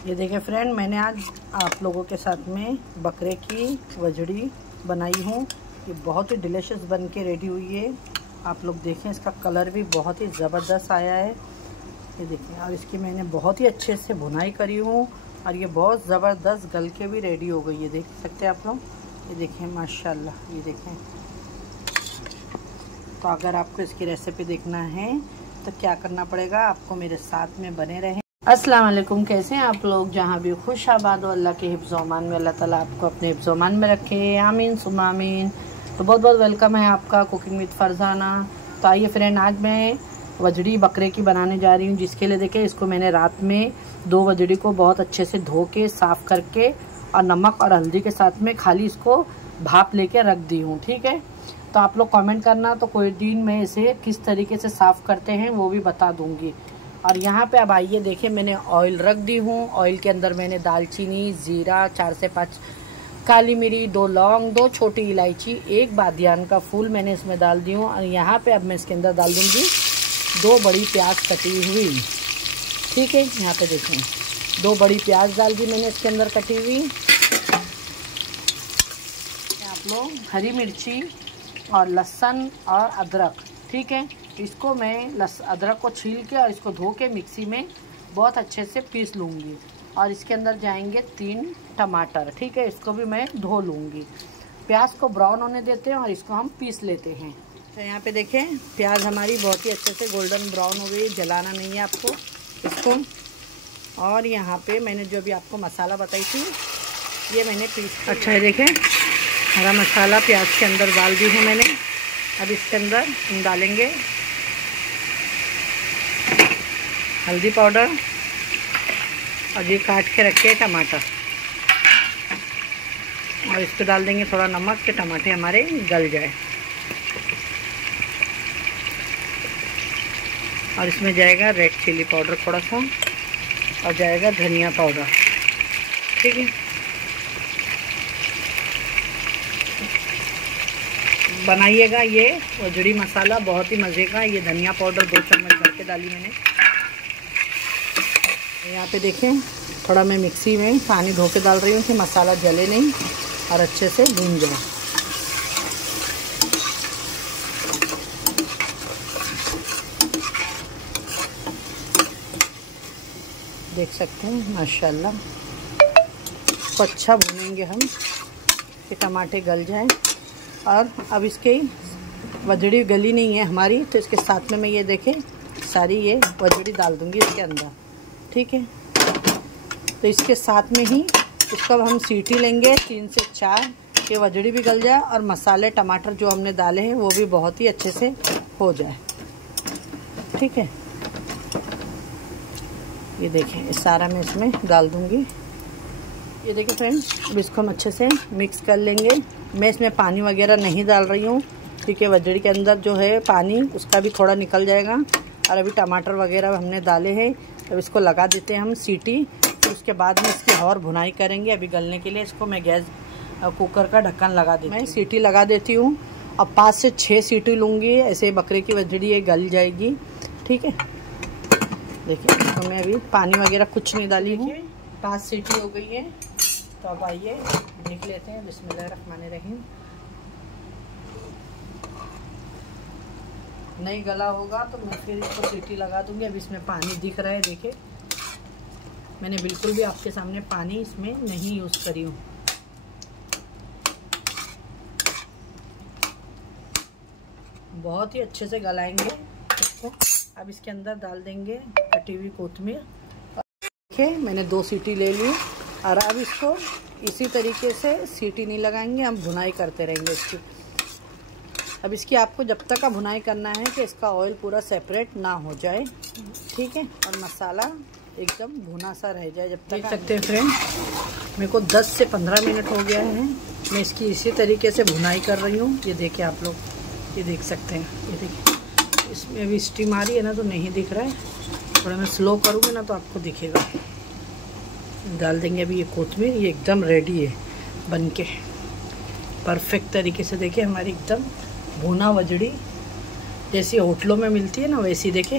ये देखिए फ्रेंड, मैंने आज आप लोगों के साथ में बकरे की वजड़ी बनाई हूँ। ये बहुत ही डिलीशियस बन के रेडी हुई है। आप लोग देखें, इसका कलर भी बहुत ही ज़बरदस्त आया है। ये देखें, और इसकी मैंने बहुत ही अच्छे से भुनाई करी हूँ और ये बहुत ज़बरदस्त गल के भी रेडी हो गई है। देख सकते हैं आप लोग, ये देखें माशाल्लाह। ये देखें, तो अगर आपको इसकी रेसिपी देखना है तो क्या करना पड़ेगा, आपको मेरे साथ में बने रहें। अस्सलाम वालेकुम, कैसे हैं आप लोग? जहाँ भी खुश आबाद हो, अल्लाह के हिफ्ज़-ओ-अमान में, अल्लाह ताला आपको अपने हिफ्ज़-ओ-अमान में रखे, आमीन सुम्मा आमीन। तो बहुत बहुत वेलकम है आपका कुकिंग विद फरजाना। तो आइए फ्रेंड, आज मैं वजड़ी बकरे की बनाने जा रही हूँ, जिसके लिए देखें, इसको मैंने रात में 2 वजड़ी को बहुत अच्छे से धो के साफ़ करके और नमक और हल्दी के साथ में खाली इसको भाप लेके रख दी हूँ। ठीक है, तो आप लोग कमेंट करना, तो कोई दिन मैं इसे किस तरीके से साफ़ करते हैं वो भी बता दूँगी। और यहाँ पे अब आइए देखिए, मैंने ऑयल रख दी हूँ। ऑयल के अंदर मैंने दालचीनी, ज़ीरा, 4 से 5 काली मिरी, 2 लौंग, 2 छोटी इलायची, 1 बादियान का फूल मैंने इसमें डाल दी हूँ। और यहाँ पे अब मैं इसके अंदर डाल दूँगी 2 बड़ी प्याज कटी हुई। ठीक है, यहाँ पे देखें 2 बड़ी प्याज डाल दी मैंने इसके अंदर कटी हुई। आप लोग हरी मिर्ची और लहसुन और अदरक, ठीक है, इसको मैं अदरक को छील के और इसको धो के मिक्सी में बहुत अच्छे से पीस लूँगी। और इसके अंदर जाएंगे 3 टमाटर, ठीक है, इसको भी मैं धो लूँगी। प्याज को ब्राउन होने देते हैं और इसको हम पीस लेते हैं। तो यहाँ पे देखें, प्याज हमारी बहुत ही अच्छे से गोल्डन ब्राउन हो गई, जलाना नहीं है आपको इसको। और यहाँ पे मैंने जो भी आपको मसाला बताई थी, ये मैंने पीस, अच्छा है देखें, हरा मसाला प्याज के अंदर डाल दी हूँ मैंने। अब इसके अंदर हम डालेंगे हल्दी पाउडर और ये काट के रखे टमाटर, और इसको डाल देंगे थोड़ा नमक के टमाटर हमारे गल जाए। और इसमें जाएगा रेड चिली पाउडर थोड़ा सा, और जाएगा धनिया पाउडर। ठीक है, बनाइएगा ये वजड़ी मसाला, बहुत ही मज़े का। ये धनिया पाउडर 2 चम्मच भर के डाली मैंने। यहाँ पे देखें, थोड़ा मैं मिक्सी में पानी धो के डाल रही हूँ कि मसाला जले नहीं और अच्छे से भून जाए। देख सकते हैं माशाल्लाह, तो अच्छा भूनेंगे हम कि टमाटर गल जाए। और अब इसके वजड़ी गली नहीं है हमारी, तो इसके साथ में मैं ये देखें सारी ये वजड़ी डाल दूँगी इसके अंदर। ठीक है, तो इसके साथ में ही इसको अब हम सीटी लेंगे 3 से 4, ये वजड़ी भी गल जाए और मसाले टमाटर जो हमने डाले हैं वो भी बहुत ही अच्छे से हो जाए। ठीक है, ये देखें, इस सारा मैं इसमें डाल दूँगी। ये देखिए फ्रेंड्स, अब इसको हम अच्छे से मिक्स कर लेंगे। मैं इसमें पानी वगैरह नहीं डाल रही हूँ, ठीक है, वजड़ी के अंदर जो है पानी उसका भी थोड़ा निकल जाएगा। और अभी टमाटर वगैरह हमने डाले हैं, अब इसको लगा देते हैं हम सीटी। फिर उसके बाद में इसकी और भुनाई करेंगे। अभी गलने के लिए इसको मैं गैस कुकर का ढक्कन लगा देती हूँ। मैं सीटी लगा देती हूँ, अब 5 से 6 सीटी लूँगी, ऐसे बकरे की वजड़ी ये गल जाएगी। ठीक है, देखिए, तो मैं अभी पानी वगैरह कुछ नहीं डाली हूँ। 5 सीटी हो गई है, तो अब आइए देख लेते हैं। बिस्मिल्लाहिर्रहमानिर्रहीम। नहीं गला होगा तो मैं फिर इसको सीटी लगा दूंगी। अब इसमें पानी दिख रहा है, देखिए, मैंने बिल्कुल भी आपके सामने पानी इसमें नहीं यूज़ करी हूँ। बहुत ही अच्छे से गलाएंगे इसको। अब इसके अंदर डाल देंगे कटी हुई कोतमीर। देखिए, मैंने 2 सीटी ले ली और अब इसको इसी तरीके से सीटी नहीं लगाएंगे, हम भुनाई करते रहेंगे इसकी। अब इसकी आपको जब तक का भुनाई करना है कि इसका ऑयल पूरा सेपरेट ना हो जाए, ठीक है, और मसाला एकदम भुना सा रह जाए जब तक। देख सकते हैं फ्रेंड, मेरे को 10 से 15 मिनट हो गया है, मैं इसकी इसी तरीके से भुनाई कर रही हूँ। ये देखिए आप लोग, ये देख सकते हैं, ये देखिए, इसमें अभी स्टीम आ रही है ना, तो नहीं दिख रहा है। थोड़ा मैं स्लो करूँगी ना तो आपको दिखेगा। डाल देंगे अभी ये कोतमीर। ये एकदम रेडी है बनके, परफेक्ट तरीके से। देखिए, हमारी एकदम भुना वजड़ी जैसी होटलों में मिलती है ना, वैसी। देखिए,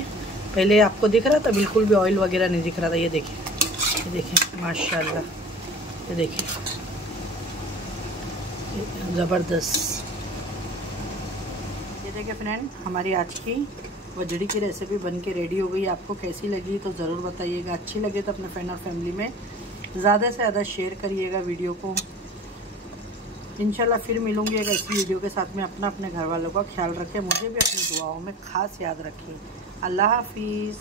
पहले आपको दिख रहा था, बिल्कुल भी ऑयल वगैरह नहीं दिख रहा था। ये देखिए, देखें माशाल्लाह, ये देखें ज़बरदस्त। ये देखें फ्रेंड, हमारी आज की वजड़ी की रेसिपी बन के रेडी हो गई। आपको कैसी लगी तो ज़रूर बताइएगा। अच्छी लगे तो अपने फ्रेंड और फैमिली में ज़्यादा से ज़्यादा शेयर करिएगा वीडियो को। इंशाल्लाह फिर मिलूँगी एक ऐसी वीडियो के साथ में। अपने घर वालों का ख्याल रखें, मुझे भी अपनी दुआओं में ख़ास याद रखें। अल्लाह हाफिज़।